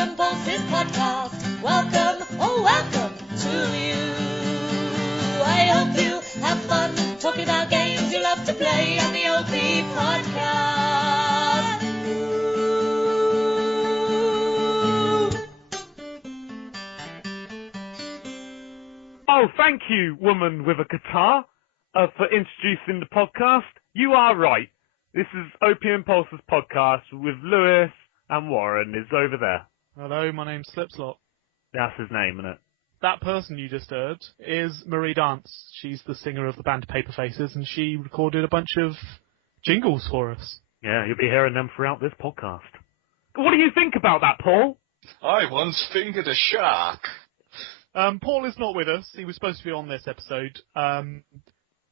Opium Pulse's podcast. Welcome, oh welcome to you. I hope you have fun talking about games you love to play on the OP podcast. Oh, thank you, woman with a guitar, for introducing the podcast. You are right. This is Opium Pulse's podcast with Lewis and Warren is over there. Hello, my name's Slipslot. That's his name, isn't it? That person you just heard is Marie Dance. She's the singer of the band Paper Faces, and she recorded a bunch of jingles for us. Yeah, you'll be hearing them throughout this podcast. What do you think about that, Paul? I once fingered a shark. Paul is not with us. He was supposed to be on this episode,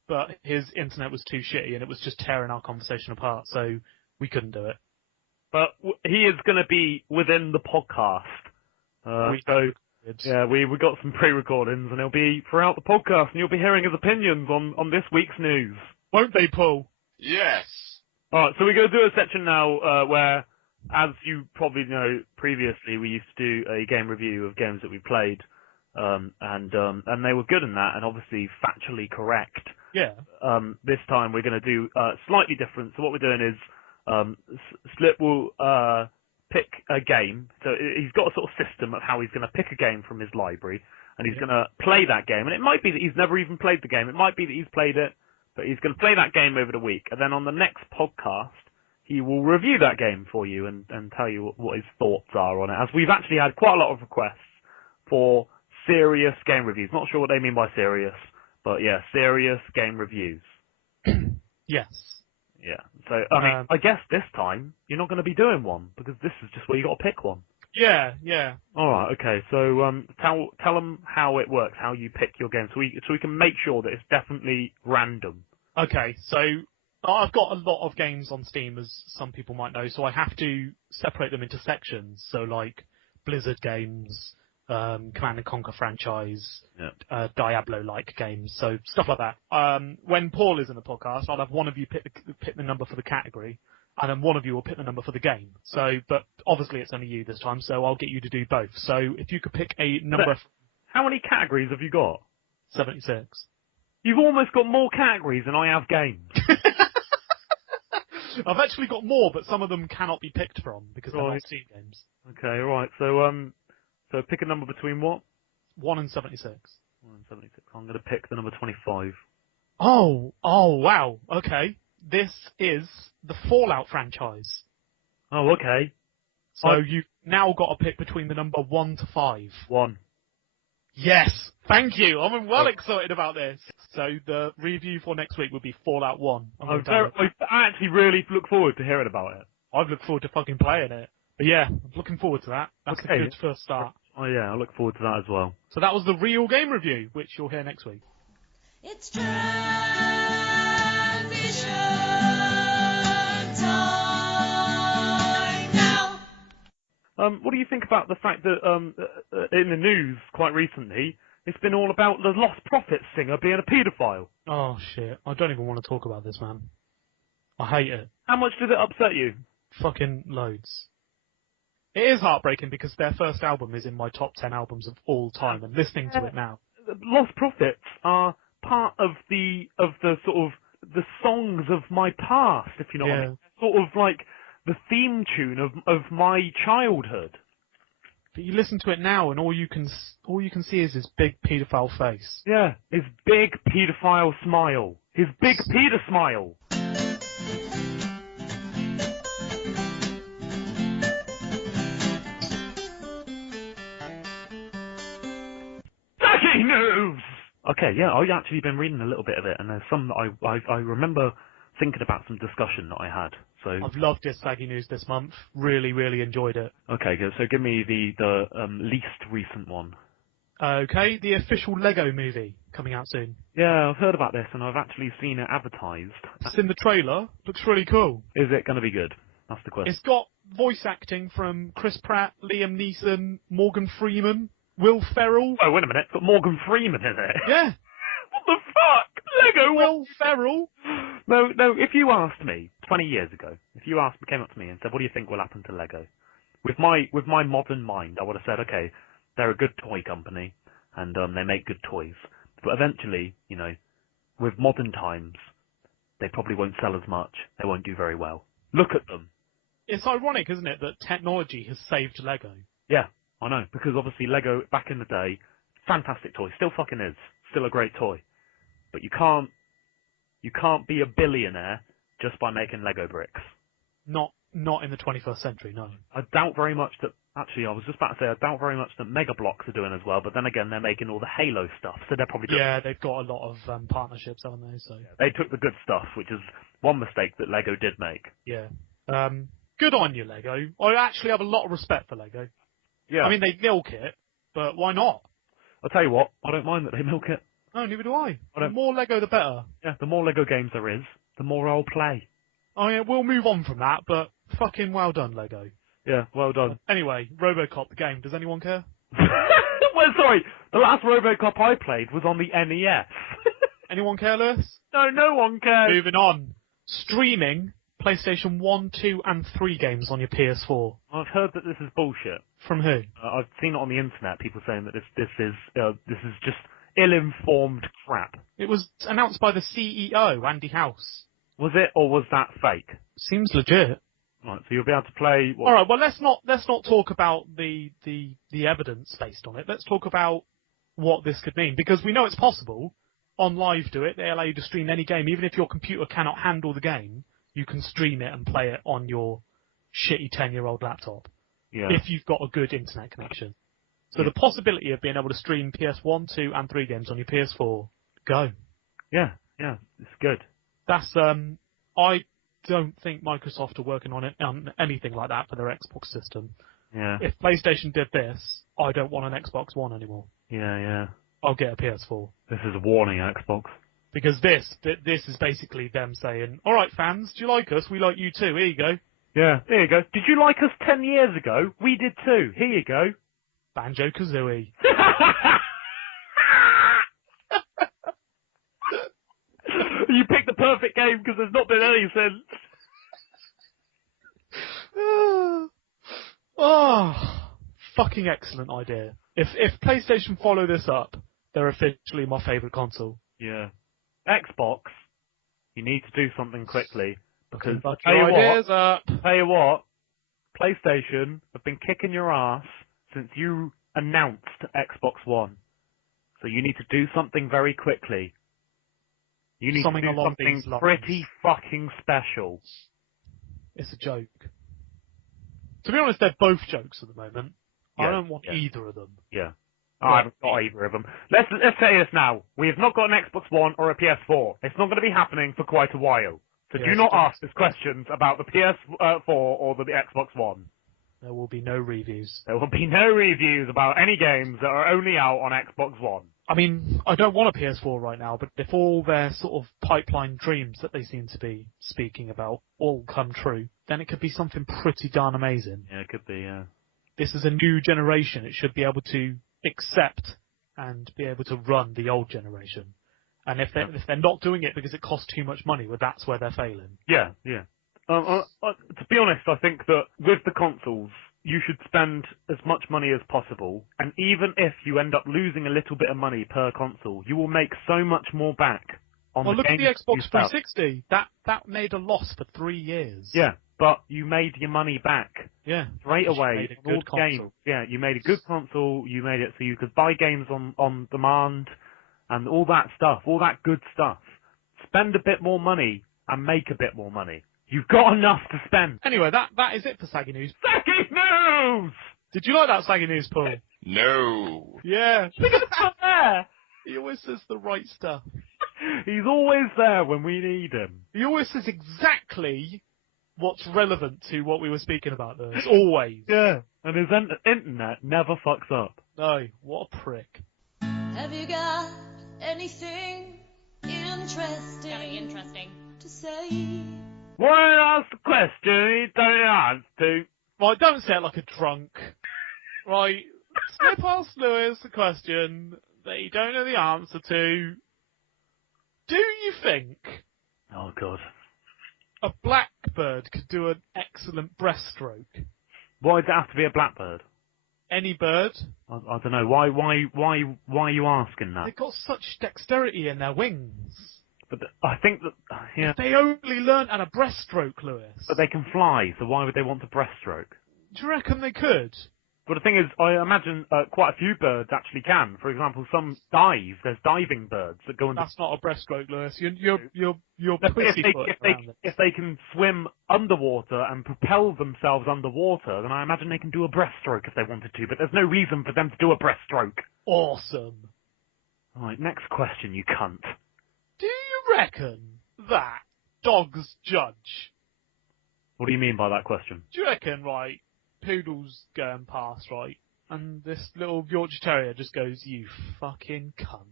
but his internet was too shitty, and it was just tearing our conversation apart, so we couldn't do it. But he is going to be within the podcast. We got some pre-recordings, and he'll be throughout the podcast, and you'll be hearing his opinions on this week's news. Won't they, Paul? Yes. Alright, so we're going to do a section now where, as you probably know, previously we used to do a game review of games that we played, and they were good in that, and obviously factually correct. Yeah. This time we're going to do slightly different. So what we're doing is Slip will pick a game. So he's got a sort of system of how he's going to pick a game from his library, and he's going to play that game. And it might be that he's never even played the game. It might be that he's played it, but he's going to play that game over the week. And then on the next podcast, he will review that game for you and tell you what his thoughts are on it. As we've actually had quite a lot of requests for serious game reviews. Not sure what they mean by serious. But yeah, serious game reviews. Yes. Yeah. So, I guess this time you're not going to be doing one because this is just where you got to pick one. Yeah. All right. Okay. So, tell them how it works, how you pick your game, so we can make sure that it's definitely random. Okay. So I've got a lot of games on Steam, as some people might know, so I have to separate them into sections. So like Blizzard games, Command & Conquer franchise, Diablo-like games, so stuff like that. When Paul is in the podcast, I'll have one of you pick the number for the category, and then one of you will pick the number for the game. So, but obviously it's only you this time, so I'll get you to do both. So if you could pick a number... How many categories have you got? 76. You've almost got more categories than I have games. I've actually got more, but some of them cannot be picked from, because they're not Steam games. Okay, alright, so pick a number between what? 1 and 76. 1 and 76. I'm going to pick the number 25. Oh, wow. Okay. This is the Fallout franchise. Oh, okay. So you've now got to pick between the number 1 to 5. 1. Yes! Thank you! I'm well excited about this. So the review for next week will be Fallout 1. I actually really look forward to hearing about it. I've looked forward to fucking playing it. But yeah, I'm looking forward to that. That's a good first start. Oh yeah, I look forward to that as well. So that was the real game review, which you'll hear next week. It's transition time now. What do you think about the fact that in the news quite recently, it's been all about the Lost Prophets singer being a paedophile? Oh shit, I don't even want to talk about this, man. I hate it. How much did it upset you? Fucking loads. It is heartbreaking because their first album is in my top 10 albums of all time, and listening to it now. Lost Prophets are part of the sort of the songs of my past, if you know what I mean. Sort of like the theme tune of my childhood. But you listen to it now, and all you can see is his big paedophile face. Yeah, his big paedophile smile. His big pedo smile. News! Okay, yeah, I've actually been reading a little bit of it, and there's some that I remember thinking about some discussion that I had. So I've loved this Saggy News this month. Really, really enjoyed it. Okay, good. So give me the least recent one. Okay, the official Lego movie coming out soon. Yeah, I've heard about this, and I've actually seen it advertised. It's in the trailer. Looks really cool. Is it going to be good? That's the question. It's got voice acting from Chris Pratt, Liam Neeson, Morgan Freeman, Will Ferrell. Oh, wait a minute. It's got Morgan Freeman in it. Yeah. What the fuck? Lego Will Ferrell. No, if you asked me 20 years ago, if you came up to me and said, what do you think will happen to Lego? with my modern mind, I would have said, okay, they're a good toy company, and they make good toys. But eventually, with modern times, they probably won't sell as much. They won't do very well. Look at them. It's ironic, isn't it, that technology has saved Lego? Yeah, I know, because obviously Lego back in the day, fantastic toy, still fucking is, still a great toy. But you can't be a billionaire just by making Lego bricks. Not in the 21st century, no. I doubt very much that. Actually, I was just about to say I doubt very much that Mega Bloks are doing as well. But then again, they're making all the Halo stuff, so they're probably doing. Yeah, they've got a lot of partnerships, haven't they? So They took the good stuff, which is one mistake that Lego did make. yeah. Good on you, Lego. I actually have a lot of respect for Lego. Yeah. I mean, they milk it, but why not? I'll tell you what, I don't mind that they milk it. No, neither do I. I The don't- more Lego, the better. Yeah, the more Lego games there is, the more I'll play. I mean, we'll move on from that, but fucking well done, Lego. Yeah, well done. Anyway, RoboCop, the game. Does anyone care? Well, sorry, the last RoboCop I played was on the NES. Anyone care, Lewis? No one cares. Moving on. Streaming PlayStation 1, 2, and 3 games on your PS4. I've heard that this is bullshit. From who? I've seen it on the internet. People saying that this is just ill-informed crap. It was announced by the CEO, Andy House. Was it, or was that fake? Seems legit. Right, so you'll be able to play. All right. Well, let's not talk about the evidence based on it. Let's talk about what this could mean, because we know it's possible. On Live Do It, they allow you to stream any game, even if your computer cannot handle the game. You can stream it and play it on your shitty 10-year-old laptop. Yeah. If you've got a good internet connection. So the possibility of being able to stream PS1, 2, and 3 games on your PS4, go. Yeah, it's good. That's I don't think Microsoft are working on anything like that for their Xbox system. Yeah. If PlayStation did this, I don't want an Xbox One anymore. Yeah. I'll get a PS4. This is a warning, Xbox. Because this is basically them saying, all right, fans, do you like us? We like you too. Here you go. Yeah, there you go. Did you like us 10 years ago? We did too. Here you go. Banjo-Kazooie. You picked the perfect game because there's not been any since. Oh, fucking excellent idea. If PlayStation follow this up, they're officially my favourite console. Yeah. Xbox, you need to do something quickly because Fuck tell your you ideas what, up. PlayStation have been kicking your ass since you announced Xbox One. So you need to do something very quickly. You need Something to do along something these lines. pretty fucking special. It's a joke. To be honest, they're both jokes at the moment. I Yeah, don't want yeah. either of them. Yeah. I haven't got either of them. Let's say this now. We have not got an Xbox One or a PS4. It's not going to be happening for quite a while. So Yeah, do it's not just- ask us questions about the PS4 or the Xbox One. There will be no reviews. There will be no reviews about any games that are only out on Xbox One. I mean, I don't want a PS4 right now, but if all their sort of pipeline dreams that they seem to be speaking about all come true, then it could be something pretty darn amazing. Yeah, it could be, yeah. This is a new generation. It should be able to accept and be able to run the old generation. And if they're not doing it because it costs too much money, well, that's where they're failing. Yeah. To be honest, I think that with the consoles, you should spend as much money as possible, and even if you end up losing a little bit of money per console, you will make so much more back on Well, the look at games the you Xbox sell. 360. That made a loss for 3 years. Yeah, but you made your money back Yeah. straight You away. made a Good good console. game. Yeah, you made a good console. You made it so you could buy games on demand and all that stuff, all that good stuff. Spend a bit more money and make a bit more money. You've got enough to spend. Anyway, that is it for Saggy News. Saggy news! Did you like that Saggy News, Paul? No. Yeah. Look at that there! He always says the right stuff. He's always there when we need him. He always says exactly what's relevant to what we were speaking about there. It's always. Yeah, and his internet never fucks up. No, what a prick. Have you got anything interesting to say? When I ask the question, he don't answer to. Right, don't say it like a drunk. Right, Slip asked Lewis a question that he don't know the answer to. Do you think Oh, God. a blackbird could do an excellent breaststroke? Why does it have to be a blackbird? Any bird. I don't know. Why are you asking that? They've got such dexterity in their wings. But I think that, yeah, If they only learnt at a breaststroke, Lewis. but they can fly, so why would they want to breaststroke? Do you reckon they could? But the thing is, I imagine quite a few birds actually can. For example, some dive. There's diving birds that go into. That's not a breaststroke, Lewis. You're If pussyfoot around it. if they can swim underwater and propel themselves underwater, then I imagine they can do a breaststroke if they wanted to. But there's no reason for them to do a breaststroke. Awesome. Right, next question, you cunt. Do you reckon that dogs judge? What do you mean by that question? Do you reckon, right, poodle's going past, right, and this little Yorkshire Terrier just goes, "You fucking cunt.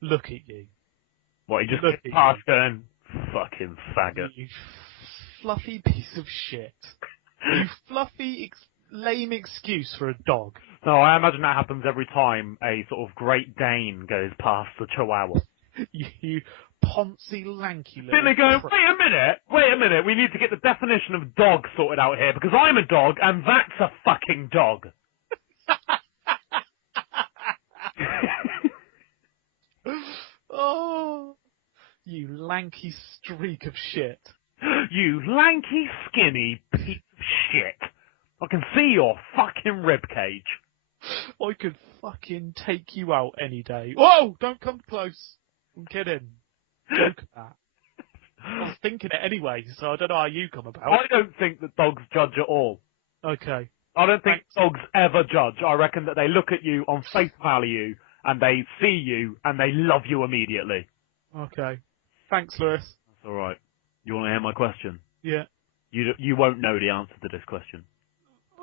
Look at you. What, he just Look gets at past you. going, fucking faggot. You fluffy piece of shit. You fluffy, lame excuse for a dog." No, I imagine that happens every time a sort of Great Dane goes past the Chihuahua. You poncy, lanky little... Then they go, prick. wait a minute, we need to get the definition of dog sorted out here, because I'm a dog, and that's a fucking dog. Oh, you lanky streak of shit. You lanky, skinny piece of shit. I can see your fucking ribcage. I could fucking take you out any day. Whoa! Don't come close. I'm kidding. Joke that. I was thinking it anyway, so I don't know how you come about. I don't think that dogs judge at all. Okay. I don't think Thanks. dogs ever judge. I reckon that they look at you on face value, and they see you, and they love you immediately. Okay. Thanks, Lewis. That's alright. You want to hear my question? Yeah. You won't know the answer to this question.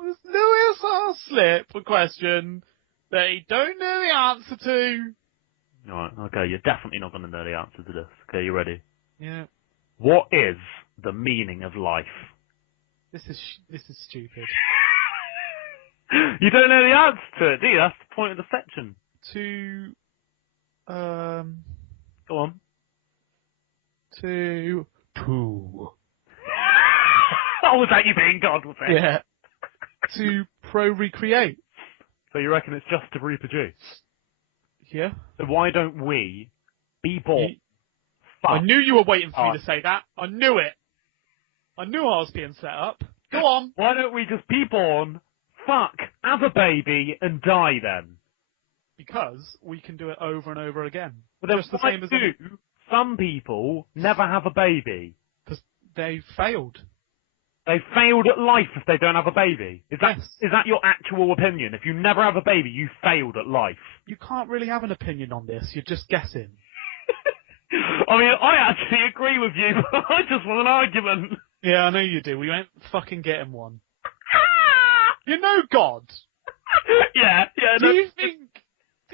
Lewis asked Slip a question that he don't know the answer to. Alright, okay, you're definitely not going to know the answer to this. Okay, you ready? Yeah. What is the meaning of life? This is stupid. You don't know the answer to it, do you? That's the point of the section. Go on. To poo. Oh, was that you being God, was it? Yeah. To recreate. So you reckon it's just to reproduce? Yeah. So why don't we be born? I knew you were waiting for me to say that. I knew it. I knew I was being set up. Go on. Why don't we just be born, fuck, have a baby, and die then? Because we can do it over and over again. But there Just the same as some people never have a baby. because they failed. They failed at life if they don't have a baby. Is Yes. that your actual opinion? If you never have a baby, you failed at life. You can't really have an opinion on this. You're just guessing. I mean, I actually agree with you, but I just want an argument. Yeah, I know you do. We ain't fucking getting one. You know God. Yeah. Do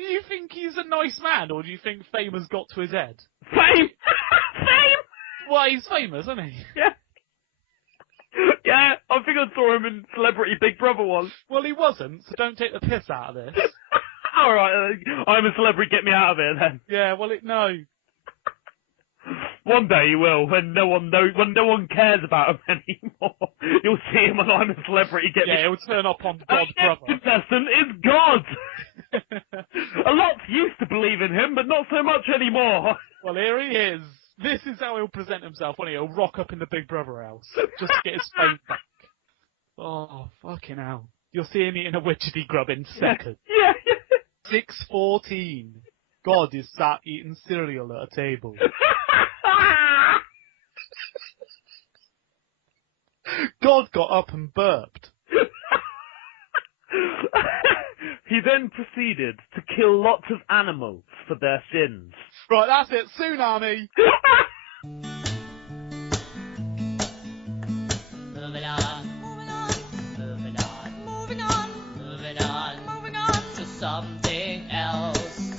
you think he's a nice man, or do you think fame has got to his head? Fame! Fame! Well, he's famous, isn't he? Yeah. Yeah, I think I saw him in Celebrity Big Brother once. Well, he wasn't, so don't take the piss out of this. Alright, I'm a celebrity, get me out of here then. Yeah, well, no. One day he will, when no one cares about him anymore. You'll see him when I'm a celebrity, get me Yeah, he'll turn up on God's Our next brother. contestant is God! A lot used to believe in him, but not so much anymore. Well, here he is. This is how he'll present himself, won't he? He'll rock up in the Big Brother house, just to get his fame back. Oh, fucking hell. You'll see him eating a widgety grub in seconds. Yeah. 6:14. God is sat eating cereal at a table. God got up and burped. He then proceeded to kill lots of animals for their sins. Right, that's it. Tsunami. Moving on, moving on, moving on, moving on, moving on, moving on to something else.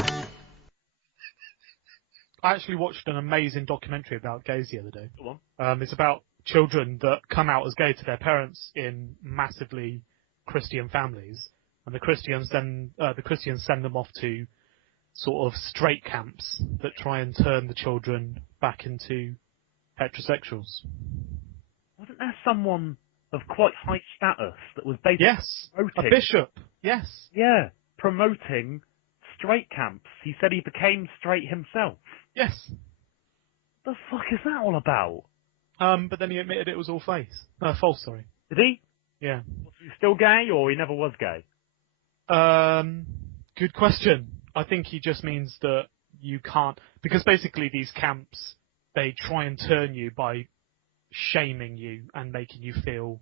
I actually watched an amazing documentary about gays the other day. Go on. It's about children that come out as gay to their parents in massively Christian families, and the Christians send them off to sort of straight camps that try and turn the children back into heterosexuals. Wasn't there someone of quite high status that was basically Yes, a promoting. bishop. Yes. Yeah, promoting straight camps. He said he became straight himself. Yes. The fuck is that all about? But then he admitted it was all false, sorry. Did he? Yeah. Was he still gay, or he never was gay? Good question. I think he just means that you can't, because basically these camps, they try and turn you by shaming you and making you feel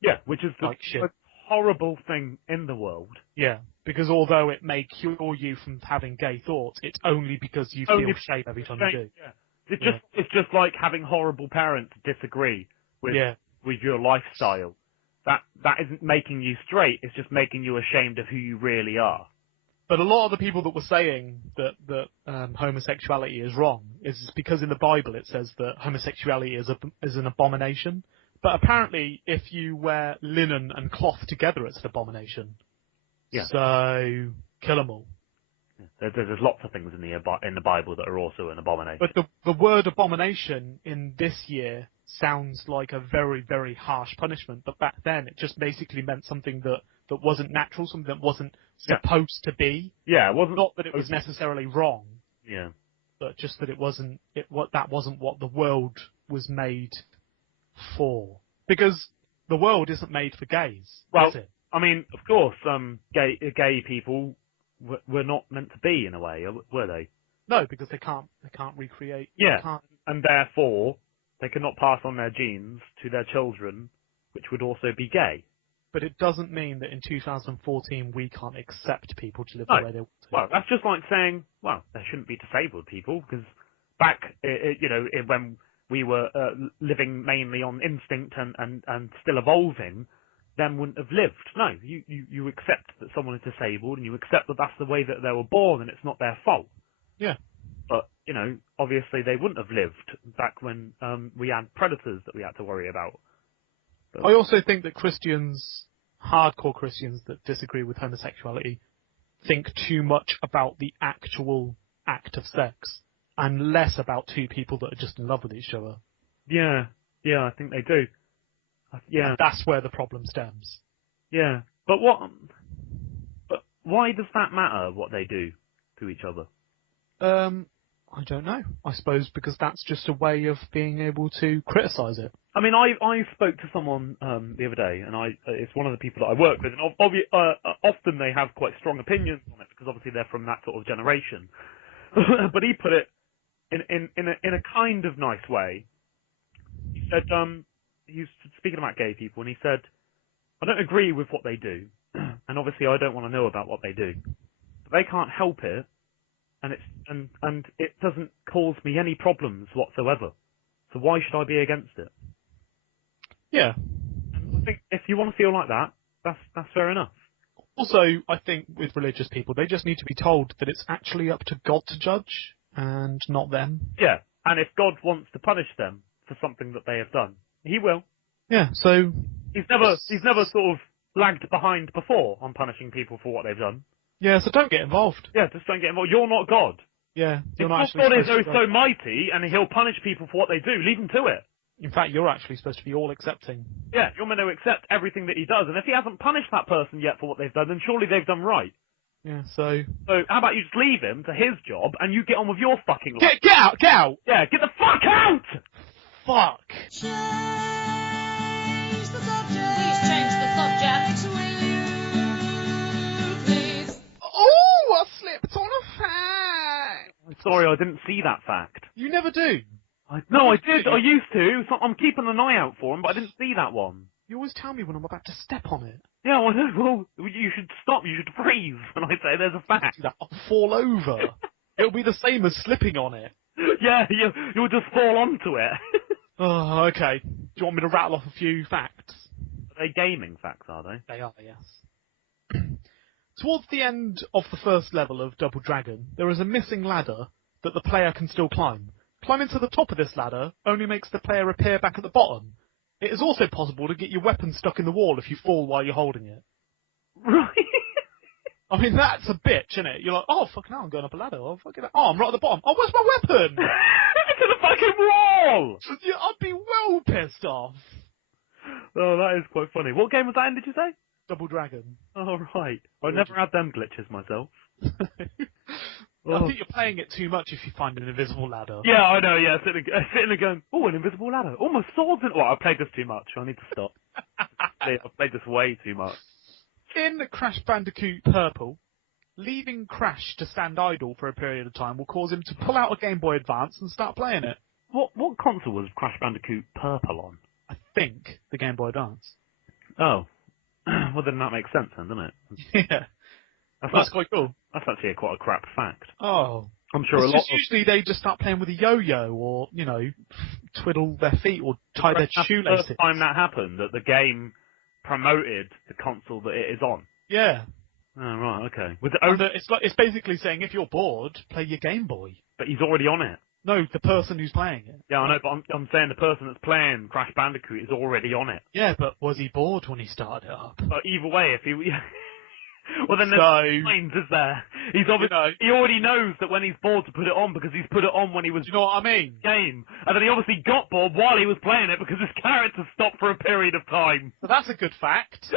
Yeah, which is the like shit. most horrible thing in the world. Yeah, because although it may cure you from having gay thoughts, it's only because you Only feel shame every time you do. Yeah. It's just like having horrible parents disagree with your lifestyle. That isn't making you straight. It's just making you ashamed of who you really are. But a lot of the people that were saying that homosexuality is wrong is because in the Bible it says that homosexuality is an abomination. But apparently, if you wear linen and cloth together, it's an abomination. Yeah. So kill them all. There's lots of things in the Bible that are also an abomination. But the word abomination in this year sounds like a very, very harsh punishment. But back then, it just basically meant something that wasn't natural, something that wasn't supposed to be. Yeah, it wasn't. Not that it was necessarily wrong. Yeah. But just that it wasn't. That wasn't what the world was made for. Because the world isn't made for gays, is it? I mean, of course, gay people were not meant to be in a way, were they? No, because they can't recreate. Yeah, and therefore they cannot pass on their genes to their children, which would also be gay. But it doesn't mean that in 2014 we can't accept people to live the way they want to. Well, that's just like saying, well, there shouldn't be disabled people, because back, when we were living mainly on instinct and still evolving, them wouldn't have lived. No, you accept that someone is disabled, and you accept that that's the way that they were born, and it's not their fault. Yeah. But, obviously they wouldn't have lived back when we had predators that we had to worry about. But I also think that Christians, hardcore Christians that disagree with homosexuality, think too much about the actual act of sex, and less about two people that are just in love with each other. Yeah, I think they do. Yeah. And that's where the problem stems. Yeah. But why does that matter, what they do to each other? I don't know. I suppose because that's just a way of being able to criticise it. I mean, I spoke to someone the other day, and it's one of the people that I work with, and often they have quite strong opinions on it, because obviously they're from that sort of generation. But he put it in a kind of nice way. He said, he was speaking about gay people, and he said, I don't agree with what they do, and obviously I don't want to know about what they do, but they can't help it, and it doesn't cause me any problems whatsoever. So why should I be against it? Yeah. And I think if you want to feel like that, that's fair enough. Also, I think with religious people, they just need to be told that it's actually up to God to judge, and not them. Yeah, and if God wants to punish them for something that they have done, He will. Yeah, so He's never sort of lagged behind before on punishing people for what they've done. yeah, so don't get involved. Yeah, just don't get involved. You're not God. Yeah, you're If not God actually is supposed to so mighty and He'll punish people for what they do, leave Him to it. In fact, you're actually supposed to be all accepting. Yeah, you're meant to accept everything that He does, and if He hasn't punished that person yet for what they've done, then surely they've done right. Yeah, so So how about you just leave Him to His job, and you get on with your fucking life? get out! Yeah, get the fuck out! Fuck! Change the subject. Please change the subject. Please. Oh, I slipped on a fact. I'm sorry, I didn't see that fact. You never do. No, I did. I used to. So I'm keeping an eye out for him, but I didn't see that one. You always tell me when I'm about to step on it. Yeah, well, you should stop. You should freeze when I say there's a fact. I'll fall over. It'll be the same as slipping on it. Yeah, you'll just fall onto it. Oh, okay. Do you want me to rattle off a few facts? Are they gaming facts, are they? They are, yes. Towards the end of the first level of Double Dragon, there is a missing ladder that the player can still climb. Climbing to the top of this ladder only makes the player appear back at the bottom. It is also possible to get your weapon stuck in the wall if you fall while you're holding it. Right. I mean, that's a bitch, isn't it? You're like, oh, fucking hell, I'm going up a ladder. Oh, fucking hell. Oh, I'm right at the bottom. Oh, where's my weapon? To the fucking wall! Yeah, I'd be well pissed off. Oh, that is quite funny. What game was that in, did you say? Double Dragon. Oh, right. I never had them glitches myself. I think you're playing it too much if you find an invisible ladder. Yeah, I know, yeah. Sitting there going, oh, an invisible ladder. Oh, my sword's in... Well, I played this too much. I need to stop. I've played this way too much. In Crash Bandicoot Purple, leaving Crash to stand idle for a period of time will cause him to pull out a Game Boy Advance and start playing it. What console was Crash Bandicoot Purple on? I think the Game Boy Advance. Oh. Well, then that makes sense then, doesn't it? Yeah. That's quite cool. That's actually quite a crap fact. Oh. I'm sure a lot of... Usually they just start playing with a yo-yo or, twiddle their feet or tie their shoelaces. That's the first time that happened, that the game promoted the console that it is on. Yeah. Oh, right, okay. Was It's basically saying if you're bored, play your Game Boy. But he's already on it. No, the person who's playing it. Yeah, I know, but I'm saying the person that's playing Crash Bandicoot is already on it. Yeah, but was he bored when he started it up? But either way, if he... Well, then there's lines, is there? He's obviously, he already knows that when he's bored to put it on because he's put it on when he was... Do you know what I mean? Game. And then he obviously got bored while he was playing it because his character stopped for a period of time. So that's a good fact.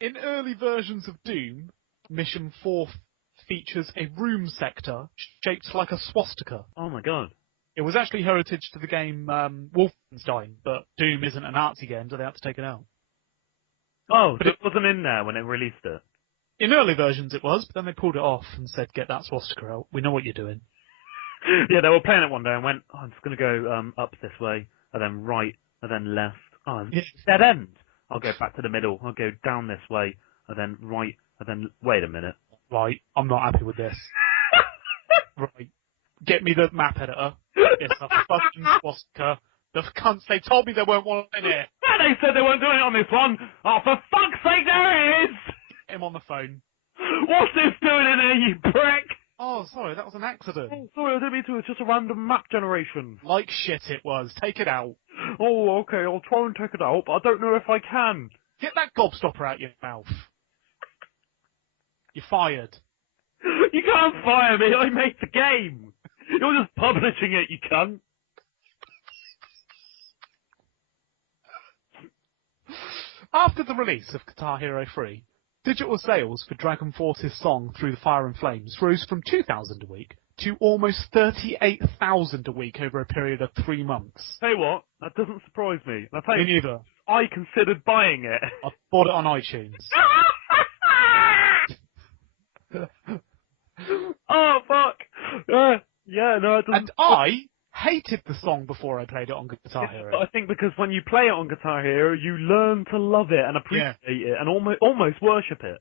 In early versions of Doom, Mission 4 features a room sector shaped like a swastika. Oh my god. It was actually heritage to the game Wolfenstein, but Doom isn't a Nazi game, so they had to take it out. Oh, but it wasn't in there when it released it? In early versions it was, but then they pulled it off and said, get that swastika out. We know what you're doing. Yeah, they were playing it one day and went, oh, I'm just going to go up this way, and then right, and then left. Oh, it's dead end. I'll go back to the middle. I'll go down this way, and then right, and then... Wait a minute. Right, I'm not happy with this. Right. Get me the map editor. It's a fucking swastika. The cunts, they told me there weren't one in here. Yeah, they said they weren't doing it on this one. Oh, for fuck's sake, there it is! Get him on the phone. What's this doing in here, you prick? Oh, sorry, that was an accident. Oh, sorry, I didn't mean to. It's just a random map generation. Like shit it was. Take it out. Oh, okay, I'll try and take it out, but I don't know if I can. Get that gobstopper out your mouth. You're fired. You can't fire me, I made the game. You're just publishing it, you cunt. After the release of Guitar Hero 3, digital sales for Dragon Force's song Through the Fire and Flames rose from 2,000 a week to almost 38,000 a week over a period of 3 months. Tell you what, that doesn't surprise me. I'll tell Me you, neither. I considered buying it. I bought it on iTunes. Oh, fuck. Yeah, no, it doesn't... And I hated the song before I played it on Guitar Hero. But I think because when you play it on Guitar Hero, you learn to love it and appreciate it and almost worship it.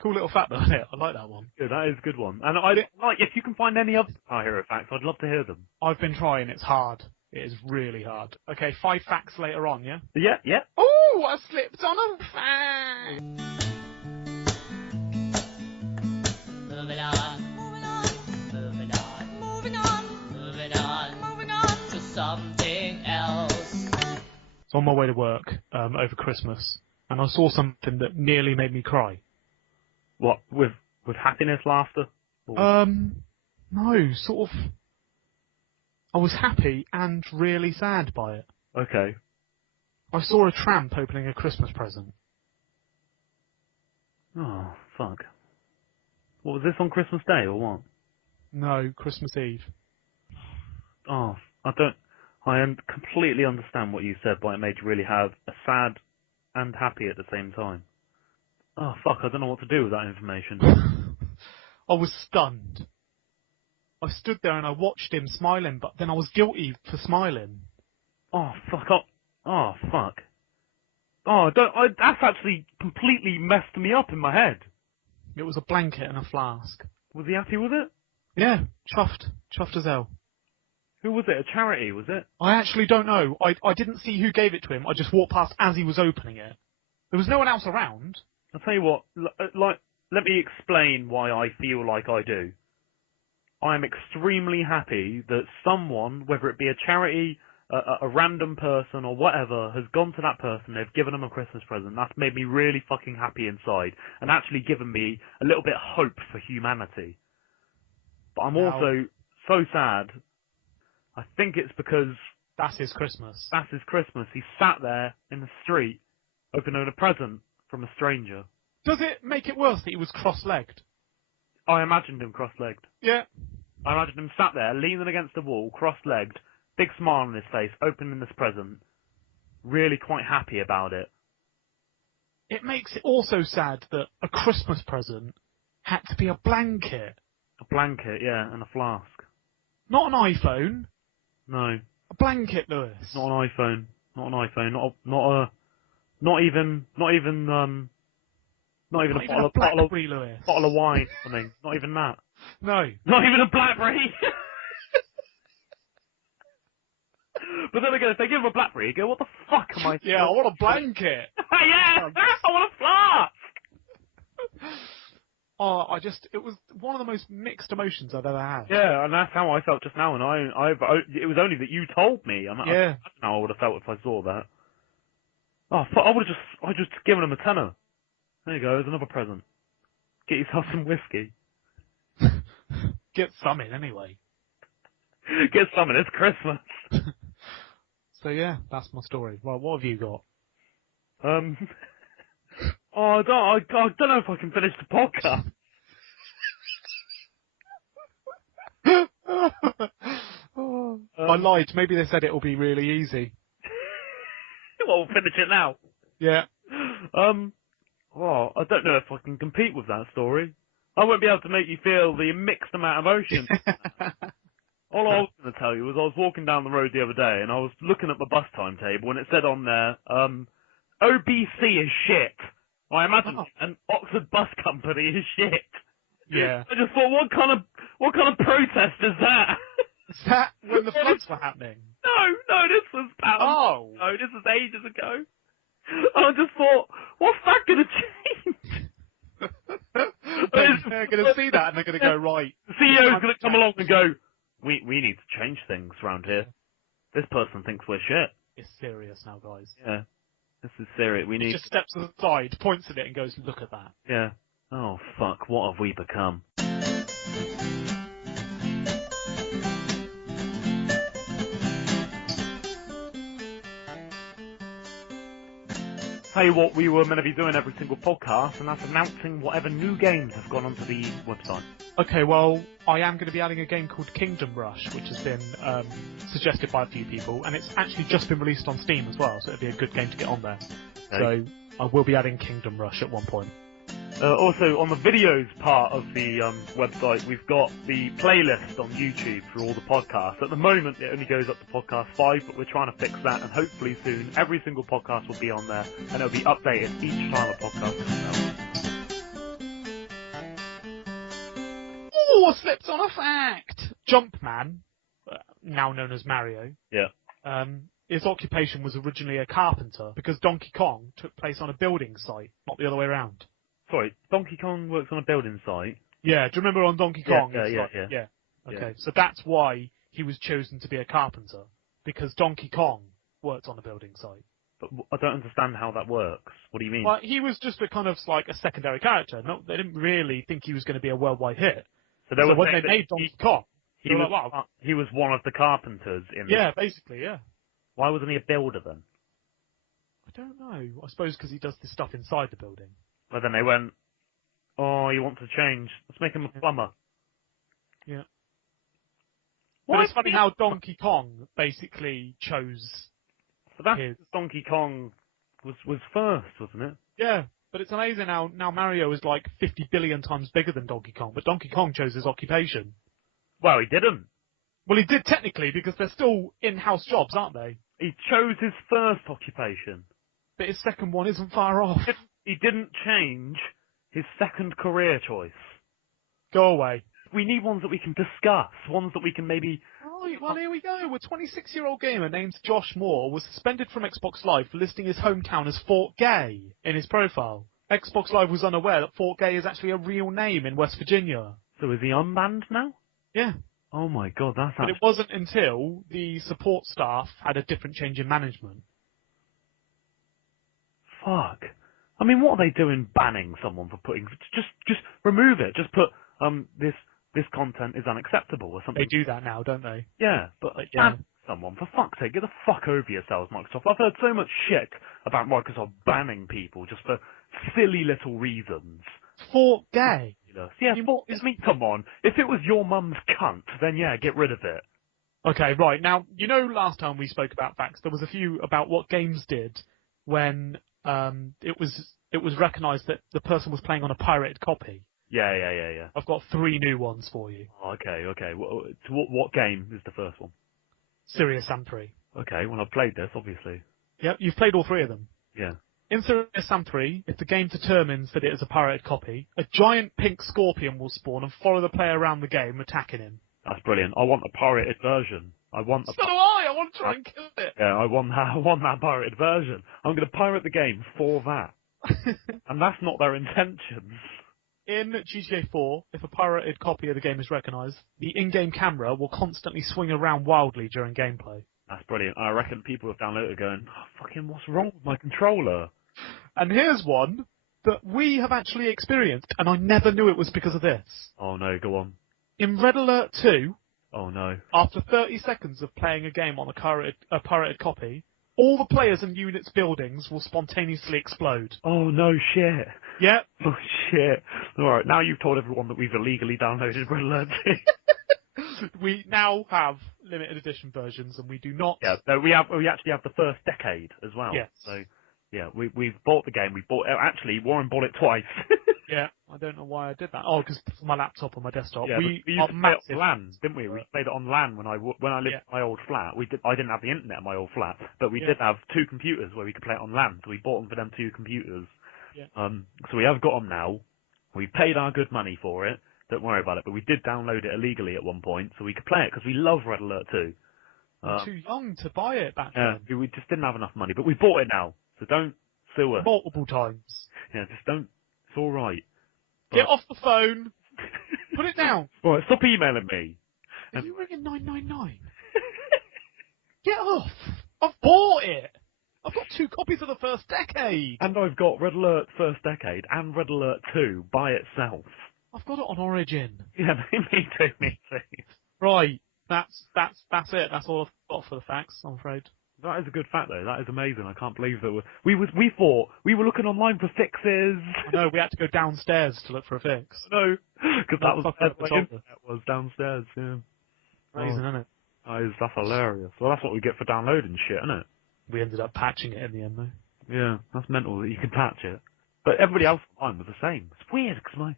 Cool little fact, though, isn't it? I like that one. Good, that is a good one. And if you can find any other Guitar Hero facts, I'd love to hear them. I've been trying. It's hard. It is really hard. Okay, 5 facts later on, yeah? Yeah. Ooh, I slipped on a fact. Moving on, moving on, moving on, moving on, moving on, moving on to something else. So on my way to work over Christmas, and I saw something that nearly made me cry. What, with happiness, laughter? No, sort of. I was happy and really sad by it. Okay. I saw a tramp opening a Christmas present. Oh, fuck. What, was this on Christmas Day or what? No, Christmas Eve. Oh, I completely understand what you said, but it made you really have a sad and happy at the same time. Oh, fuck, I don't know what to do with that information. I was stunned. I stood there and I watched him smiling, but then I was guilty for smiling. Oh, fuck. Oh, fuck. Oh, that's actually completely messed me up in my head. It was a blanket and a flask. Was he happy with it? Yeah, chuffed. Chuffed as hell. Who was it? A charity, was it? I actually don't know. I didn't see who gave it to him. I just walked past as he was opening it. There was no one else around. I'll tell you what, let me explain why I feel like I do. I'm extremely happy that someone, whether it be a charity, a random person or whatever, has gone to that person, they've given them a Christmas present. That's made me really fucking happy inside and actually given me a little bit of hope for humanity. But I'm also so sad. I think it's because That's his Christmas. That's his Christmas. He sat there in the street, opening a present from a stranger. Does it make it worse that he was cross-legged? I imagined him cross-legged. Yeah. I imagined him sat there, leaning against the wall, cross-legged, big smile on his face, opening this present, really quite happy about it. It makes it also sad that a Christmas present had to be a blanket. A blanket, yeah, and a flask. Not an iPhone. No. A blanket, Lewis. Not an iPhone. Not an iPhone. Not even a BlackBerry, Lewis. bottle of wine or something. Not even that. No. Not even a BlackBerry. But then again, if they give him a BlackBerry, you go, what the fuck am I? Yeah, I want a blanket. Yeah, I want a flask. It was one of the most mixed emotions I've ever had. Yeah, and that's how I felt just now. And it was only that you told me. I don't know how I would have felt if I saw that. Oh, I would have just given him a tenner. There you go, there's another present. Get yourself some whiskey. Get some in, anyway. Get some in, it's Christmas. So yeah, that's my story. Well, what have you got? I don't know if I can finish the podcast. I lied. Maybe they said it'll be really easy. Well, we'll finish it now. Yeah. Well, I don't know if I can compete with that story. I won't be able to make you feel the mixed amount of emotion. All I was going to tell you was I was walking down the road the other day and I was looking at my bus timetable and it said on there, OBC is shit. I imagine an Oxford Bus Company is shit. Yeah. I just thought, what kind of protest is that? Is that when the floods were happening? No, this was no, this was ages ago. I just thought, what's that going to change? They're going to see that and they're going to go, right. The CEO's going to come along and go, we need to change things around here. This person thinks we're shit. It's serious now, guys. Yeah. This is serious. We need... He just steps aside, points at it and goes, look at that. Yeah. Oh, fuck. What have we become? Tell you what we were meant to be doing every single podcast, and that's announcing whatever new games have gone onto the website. Okay, well, I am going to be adding a game called Kingdom Rush, which has been suggested by a few people, and it's actually just been released on Steam as well, so it'd be a good game to get on there. Okay. So I will be adding Kingdom Rush at one point. Also, on the videos part of the website, we've got the playlist on YouTube for all the podcasts. At the moment, it only goes up to podcast 5, but we're trying to fix that, and hopefully soon, every single podcast will be on there, and it'll be updated each time a podcast comes out. Oh, I slipped on a fact! Jumpman, now known as Mario, his occupation was originally a carpenter, because Donkey Kong took place on a building site, not the other way around. Sorry, Donkey Kong works on a building site? Yeah, do you remember on Donkey Kong? Yeah. Okay, Yeah. so that's why he was chosen to be a carpenter, because Donkey Kong worked on a building site. But I don't understand how that works. What do you mean? Well, he was just a kind of like a secondary character. No, they didn't really think he was going to be a worldwide hit. So when they made Donkey Kong, he was one of the carpenters in. Yeah, basically, yeah. Why wasn't he a builder then? I don't know. I suppose because he does this stuff inside the building. But then they went, oh, you want to change? Let's make him a plumber. Yeah. But it's funny how Donkey Kong basically chose. But that's Donkey Kong was first, wasn't it? Yeah, but it's amazing how now Mario is like 50 billion times bigger than Donkey Kong, but Donkey Kong chose his occupation. Well, he didn't. Well, he did technically because they're still in-house jobs, aren't they? He chose his first occupation. But his second one isn't far off. He didn't change his second career choice. Go away. We need ones that we can discuss, ones that we can maybe... Oh, well, here we go. A 26-year-old gamer named Josh Moore was suspended from Xbox Live for listing his hometown as Fort Gay in his profile. Xbox Live was unaware that Fort Gay is actually a real name in West Virginia. So is he unbanned now? Yeah. Oh my god, that's... But it wasn't until the support staff had a different change in management. Fuck. I mean, what are they doing banning someone for putting... Just remove it. Just this content is unacceptable or something. They do that now, don't they? Yeah, but someone. For fuck's sake, get the fuck over yourselves, Microsoft. I've heard so much shit about Microsoft banning people just for silly little reasons. For gay. Yeah, come on. If it was your mum's cunt, then yeah, get rid of it. Okay, right. Now, last time we spoke about facts, there was a few about what games did when it was recognised that the person was playing on a pirated copy. Yeah. I've got 3 new ones for you. Oh, okay. What game is the first one? Sirius Sam 3. Okay, well, I've played this, obviously. Yep, you've played all 3 of them. Yeah. In Sirius Sam 3, if the game determines that it is a pirated copy, a giant pink scorpion will spawn and follow the player around the game, attacking him. That's brilliant. I want a pirated version. So do I! I want to try and kill it! Yeah, I want that pirated version. I'm going to pirate the game for that. And that's not their intentions. In GTA 4, if a pirated copy of the game is recognised, the in-game camera will constantly swing around wildly during gameplay. That's brilliant. I reckon people have downloaded it going, fucking what's wrong with my controller? And here's one that we have actually experienced, and I never knew it was because of this. Oh no, go on. In Red Alert 2, oh no, after 30 seconds of playing a game on a pirated copy, all the players and units' buildings will spontaneously explode. Oh no shit. Yep. Oh shit. Alright, now you've told everyone that we've illegally downloaded Red Alert 2. We now have limited edition versions, and we do not... Yeah, no, we actually have the first decade as well. Yes. So, yeah, we've bought the game. Actually, Warren bought it twice. Yeah, I don't know why I did that. Oh, because for my laptop and my desktop. Yeah, we used to play it on LAN, didn't we? We played it on LAN when I lived in my old flat. I didn't have the internet in my old flat, but we did have 2 computers where we could play it on LAN, so we bought them for them 2 computers. Yeah. So we have got them now. We paid our good money for it. Don't worry about it, but we did download it illegally at one point, so we could play it because we love Red Alert 2. I'm too young to buy it back then. Yeah, we just didn't have enough money, but we bought it now, so don't sue us. Multiple times. Yeah, just don't. It's all right. Get off the phone. Put it down. All right, stop emailing me. Are you ringing 999? Get off. I've bought it. I've got 2 copies of the first decade. And I've got Red Alert First Decade and Red Alert 2 by itself. I've got it on Origin. Yeah, me too. Right, that's it. That's all I've got for the facts, I'm afraid. That is a good fact, though. That is amazing. I can't believe that we thought we were looking online for fixes. I know, we had to go downstairs to look for a fix. No, because that was where the internet was downstairs. Yeah, amazing, isn't it? That's hilarious. Well, that's what we get for downloading shit, isn't it? We ended up patching it in the end, though. Yeah, that's mental that you can patch it. But everybody else online was the same. It's weird because my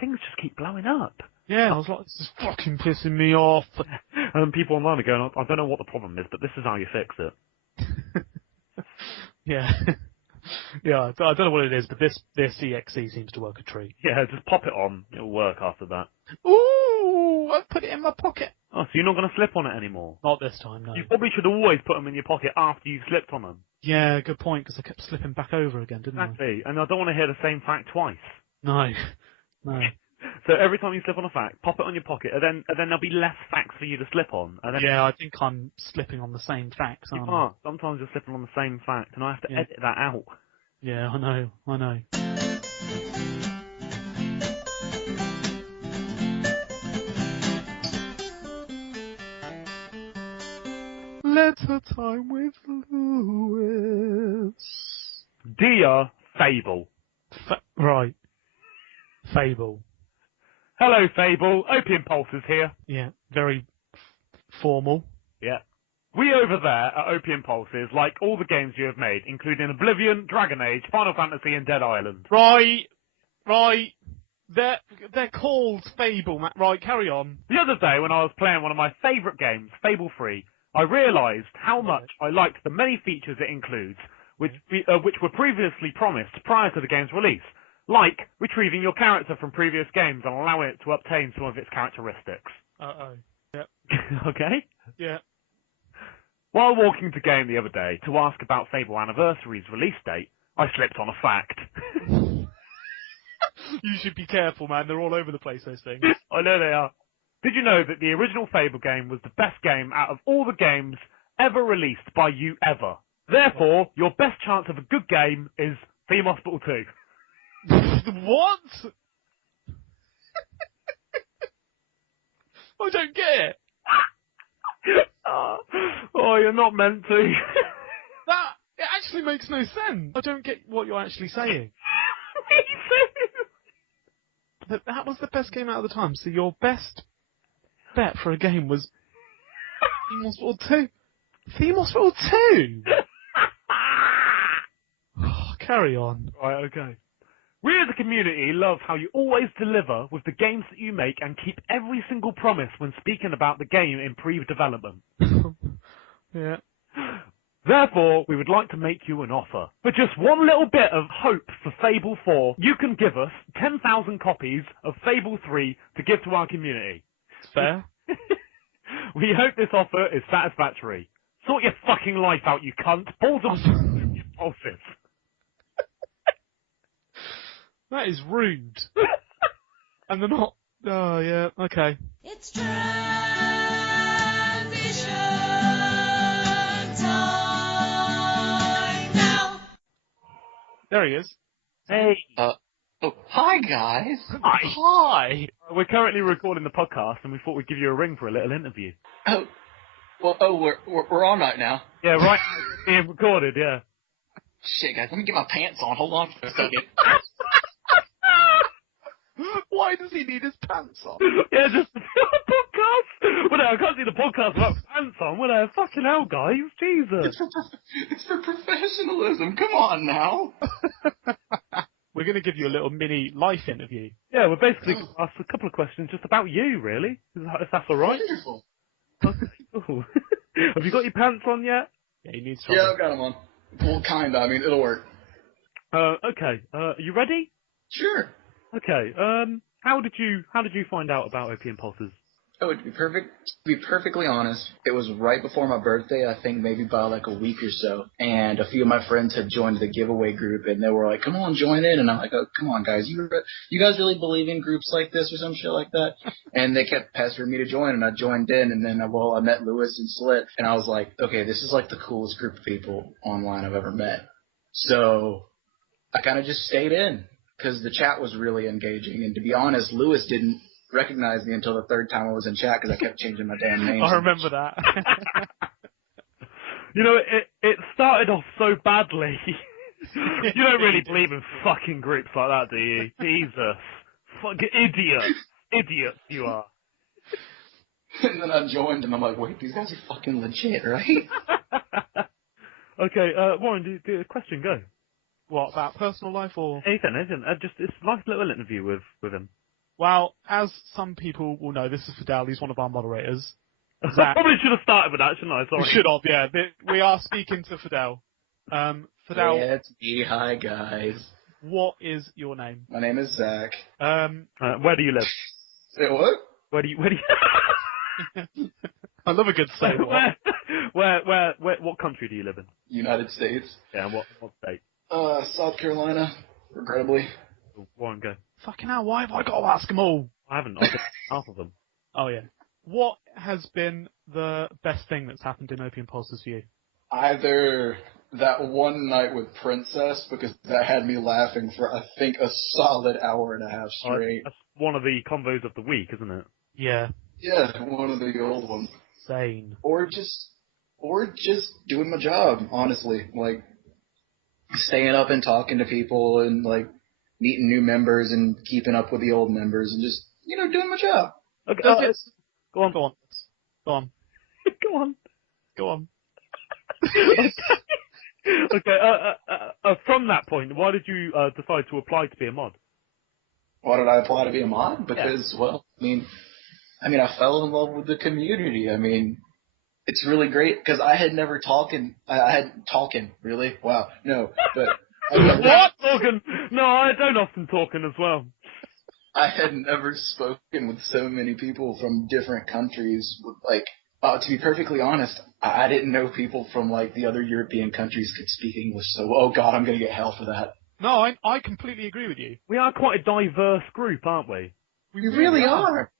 things just keep blowing up. Yeah, I was like, this is fucking pissing me off. And people online are going, I don't know what the problem is, but this is how you fix it. Yeah. Yeah, I don't know what it is, but this EXE seems to work a treat. Yeah, just pop it on. It'll work after that. Ooh, I've put it in my pocket. Oh, so you're not going to slip on it anymore? Not this time, no. You probably should always put them in your pocket after you've slipped on them. Yeah, good point, because I kept slipping back over again, didn't Exactly, and I don't want to hear the same fact twice. No. No. So every time you slip on a fact, pop it on your pocket, and then there'll be less facts for you to slip on. And then yeah, I think I'm slipping on the same facts, aren't I? Sometimes you're slipping on the same fact, and I have to edit that out. Yeah, I know. Letter time with Lewis. Dear Fable. Right. Fable. Hello, Fable. Opium Pulse is here. Yeah, very formal. Yeah. We over there at Opium Pulses like all the games you have made, including Oblivion, Dragon Age, Final Fantasy, and Dead Island. Right. They're called Fable, Matt. Right, carry on. The other day when I was playing one of my favourite games, Fable 3, I realised how much I liked the many features it includes, which were previously promised prior to the game's release, like retrieving your character from previous games and allowing it to obtain some of its characteristics. Uh-oh. Yep. Okay? Yeah. While walking to game the other day to ask about Fable Anniversary's release date, I slipped on a fact. You should be careful, man. They're all over the place, those things. I know they are. Did you know that the original Fable game was the best game out of all the games ever released by you ever? Therefore, your best chance of a good game is Theme Hospital 2. What? I don't get it. Oh, you're not meant to. It actually makes no sense. I don't get what you're actually saying. That was the best game out of the time. So your best bet for a game was Theme Hospital 2? Theme Hospital 2? Carry on. Right, okay. We as a community love how you always deliver with the games that you make and keep every single promise when speaking about the game in pre-development. Yeah. Therefore, we would like to make you an offer. For just one little bit of hope for Fable 4, you can give us 10,000 copies of Fable 3 to give to our community. Fair. We hope this offer is satisfactory. Sort your fucking life out, you cunt. Balls of impulsive. That is rude. And they're not... Oh, yeah, okay. It's transition time now. There he is. Hey. Hi guys. Hi! We're currently recording the podcast and we thought we'd give you a ring for a little interview. We're on right now. Yeah, right. Being recorded, yeah. Shit, guys, let me get my pants on. Hold on for a second. Why does he need his pants on? Yeah, just the podcast. Well, no, I can't see the podcast without pants on. Well, fucking hell, guys. Jesus. It's for professionalism. Come on now. We're going to give you a little mini life interview. Yeah, we're basically going to ask a couple of questions just about you, really. If that's all right. Wonderful. Okay, cool. Have you got your pants on yet? Yeah, you need some. Yeah, I've got them on. Well, kinda. I mean, it'll work. Okay. Are you ready? Sure. Okay. How did you find out about Opium Pulses? Oh, to be perfectly honest, it was right before my birthday, I think maybe by like a week or so, and a few of my friends had joined the giveaway group, and they were like, come on, join in, and I'm like, oh, come on, guys, you guys really believe in groups like this or some shit like that? And they kept pestering me to join, and I joined in, and then, I met Lewis and Slit, and I was like, okay, this is like the coolest group of people online I've ever met. So I kind of just stayed in, because the chat was really engaging, and to be honest, Lewis didn't recognize me until the third time I was in chat because I kept changing my damn name. I remember that. You know, it started off so badly. You don't really believe in fucking groups like that, do you? Jesus. Fucking idiot you are. And then I joined, and I'm like, wait, these guys are fucking legit, right? Okay, Warren, do a question, go. What, about personal life or...? Anything. Just, it's a nice little interview with him. Well, as some people will know, this is Fidel, he's one of our moderators. I probably should have started with that, shouldn't I? Sorry. We should have, yeah. We are speaking to Fidel. Fidel... Yeah, it's me. Hi, guys. What is your name? My name is Zach. Where do you live? Say what? Where do you... I love a good say what. Where, what country do you live in? United States. Yeah, what state? South Carolina, regrettably. Warren, go. Fucking hell, why have I got to ask them all? I haven't. I've got half of them. Oh, yeah. What has been the best thing that's happened in Opium Pulses for you? Either that one night with Princess, because that had me laughing for, I think, a solid hour and a half straight. That's one of the convos of the week, isn't it? Yeah. Yeah, one of the old ones. Sane. Or just doing my job, honestly. Like, staying up and talking to people and, like, meeting new members and keeping up with the old members and just, doing my job. Okay, Go on. Go on. Okay, from that point, why did you decide to apply to be a mod? Why did I apply to be a mod? Because, well, I fell in love with the community. It's really great because I had never talking, really? Wow, no, but... What? Talking? No, I don't often talking as well. I had never spoken with so many people from different countries. To be perfectly honest, I didn't know people from, the other European countries could speak English, so, oh god, I'm going to get hell for that. No, I completely agree with you. We are quite a diverse group, aren't we? We really are.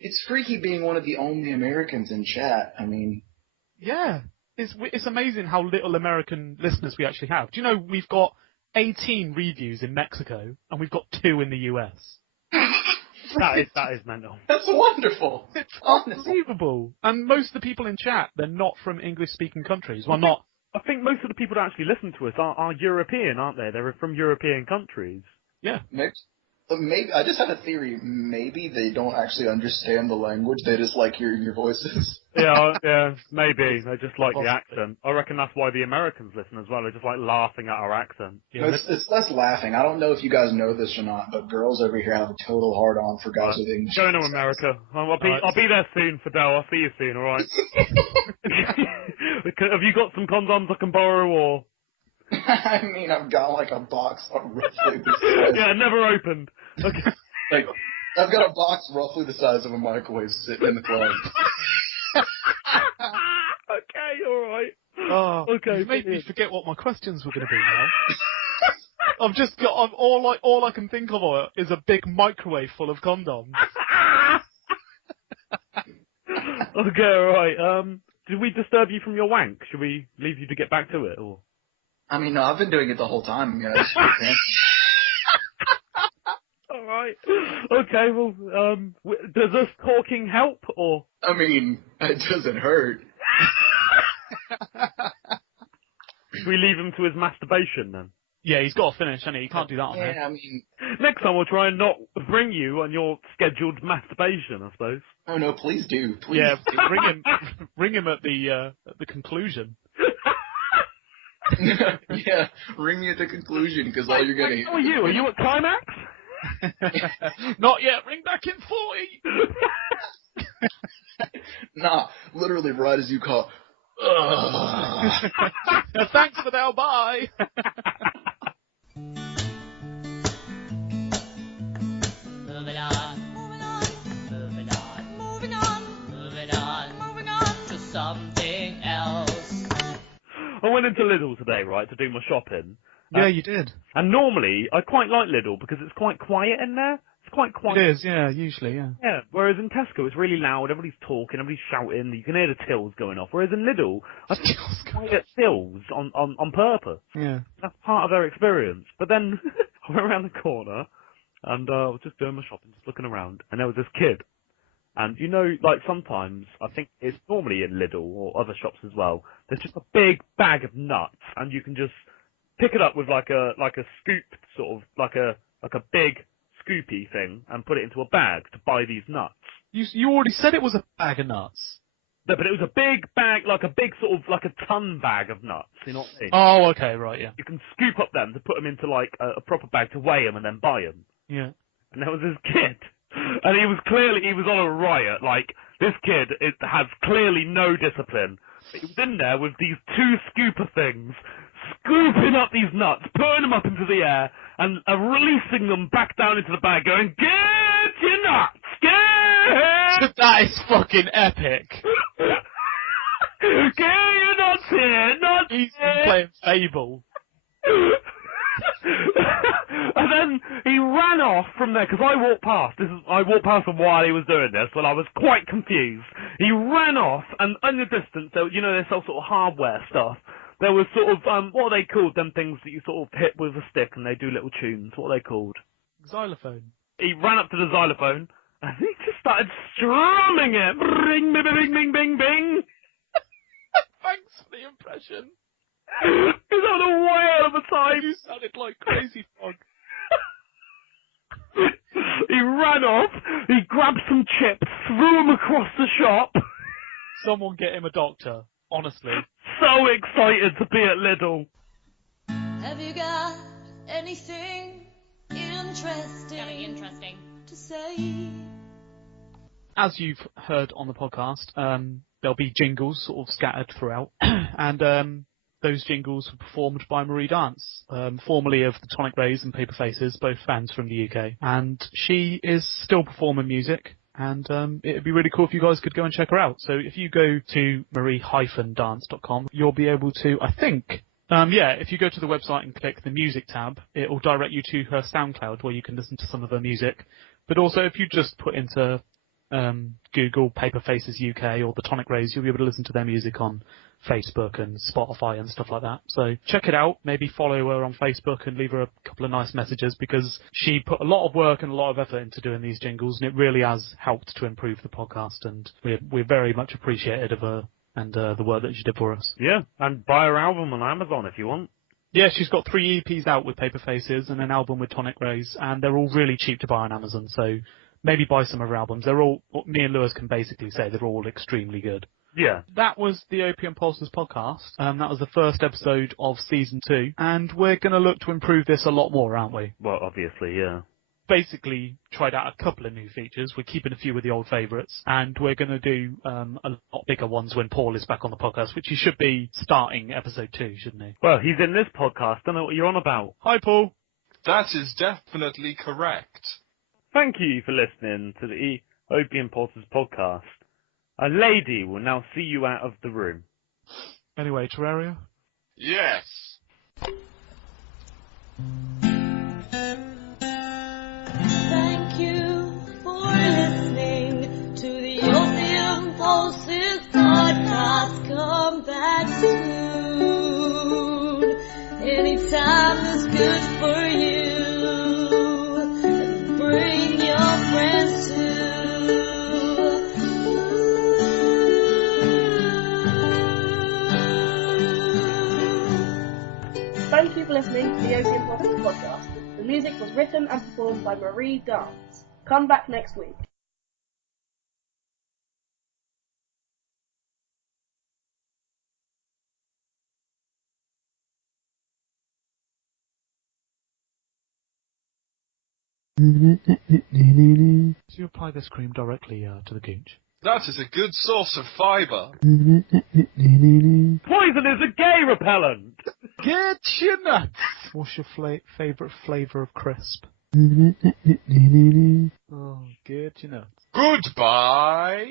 It's freaky being one of the only Americans in chat. Yeah. It's amazing how little American listeners we actually have. Do you know we've got 18 reviews in Mexico and we've got 2 in the US? That is mental. That's wonderful. It's Honestly. unbelievable. And most of the people in chat, they're not from English-speaking countries. Well, not. I think most of the people that actually listen to us are European, aren't they? They're from European countries. Yeah. Maybe I just have a theory. Maybe they don't actually understand the language. They just like hearing your voices. Yeah, maybe. They just like the Possibly. accent. I reckon that's why the Americans listen as well. They just like laughing at our accent. Yeah, It's less laughing. I don't know if you guys know this or not, but girls over here have a total hard-on for guys with English. Going to America. I'll be there soon, Fidel. I'll see you soon, alright? Have you got some condoms I can borrow, or...? I mean, I've got like a box roughly the size. Yeah, never opened. Okay. Like, I've got a box roughly the size of a microwave sitting in the closet. Okay, alright. Oh, Okay, you've made me forget what my questions were going to be now. I've just got all I can think of is a big microwave full of condoms. Okay, alright. Did we disturb you from your wank? Should we leave you to get back to it, or? I mean, no, I've been doing it the whole time, guys. Alright. Okay, well, does this talking help, or? I mean, it doesn't hurt. Should we leave him to his masturbation, then? Yeah, he's got to finish, hasn't he? He can't do that on Yeah, there. I mean... Next time we'll try and not bring you on your scheduled masturbation, I suppose. Oh, no, please do. Please. Yeah, ring him at the conclusion. Yeah, ring me at the conclusion, because all you're going to hear... How are you? Are you at climax? Not yet. Ring back in 40. Nah, literally right as you call... Ugh. Thanks for now. Bye. Moving on, moving on, moving on, moving on, moving on, moving on to something else. I went into Lidl today, right, to do my shopping. Yeah, you did. And normally, I quite like Lidl because it's quite quiet in there. It's quite quiet. It is, yeah, usually, yeah. Yeah, whereas in Tesco, it's really loud, everybody's talking, everybody's shouting, you can hear the tills going off. Whereas in Lidl, I think it's quiet tills on purpose. Yeah. That's part of their experience. But then, I went around the corner, and I was just doing my shopping, just looking around, and there was this kid. And you know, like sometimes, I think it's normally in Lidl or other shops as well, there's just a big bag of nuts, and you can just pick it up with like a scoop, sort of, like a big scoopy thing, and put it into a bag to buy these nuts. You already said it was a bag of nuts. No, but it was a big bag, like a big sort of, like a ton bag of nuts, you know what I mean? Oh, okay, right, yeah. You can scoop up them to put them into like a proper bag to weigh them and then buy them. Yeah. And there was this kid, and he was on a riot. Like, this kid has clearly no discipline. But he was in there with these two scooper things, scooping up these nuts, putting them up into the air, and releasing them back down into the bag, going, "Get your nuts! Get!" That is fucking epic. Get your nuts here! Nuts He's here! been playing Fable. And then he ran off from there, because I walked past him while he was doing this, and I was quite confused. He ran off, and in the distance, you know, they sell sort of hardware stuff. There was sort of, what are they called, them things that you sort of hit with a stick and they do little tunes, what are they called? Xylophone. He ran up to the xylophone, and he just started strumming it. Bing, bing, bing, bing, bing, bing. Thanks for the impression. He's on a whale of a time. You sounded like Crazy Frog. He ran off, he grabbed some chips, threw them across the shop. Someone get him a doctor, honestly. So excited to be at Lidl. Have you got anything interesting to say? As you've heard on the podcast, there'll be jingles sort of scattered throughout, and those jingles were performed by Marie Dance, formerly of the Tonic Rays and Paper Faces, both bands from the UK. And she is still performing music, and it'd be really cool if you guys could go and check her out. So if you go to marie-dance.com, you'll be able to, I think, if you go to the website and click the music tab, it will direct you to her SoundCloud where you can listen to some of her music. But also, if you just put into Google Paper Faces UK or the Tonic Rays, you'll be able to listen to their music on Facebook and Spotify and stuff like that. So check it out. Maybe follow her on Facebook and leave her a couple of nice messages, because she put a lot of work and a lot of effort into doing these jingles, and it really has helped to improve the podcast. And we're very much appreciative of her and the work that she did for us. Yeah, and buy her album on Amazon if you want. Yeah, she's got 3 EPs out with Paper Faces and an album with Tonic Rays, and they're all really cheap to buy on Amazon. So maybe buy some of her albums. They're all, me and Lewis can basically say they're all extremely good. Yeah. That was the Opium Pulses podcast. That was the first episode of season 2, and we're going to look to improve this a lot more, aren't we? Well, obviously, yeah. Basically, tried out a couple of new features. We're keeping a few of the old favourites, and we're going to do a lot bigger ones when Paul is back on the podcast, which he should be starting episode 2, shouldn't he? Well, he's in this podcast. Don't know what you're on about. Hi, Paul. That is definitely correct. Thank you for listening to the Opium Pulses podcast. A lady will now see you out of the room. Anyway, Terraria? Yes. Thank you for listening to the Opium Pulses podcast. Come back soon. Anytime is good for you. And bring your friends too. Thank you for listening to the Opium Pulses podcast. The music was written and performed by Marie Dance. Come back next week. Do you apply this cream directly to the gooch? That is a good source of fibre. Poison is a gay repellent! Get your nuts! What's your favourite flavour of crisp? Oh, get your nuts. Goodbye.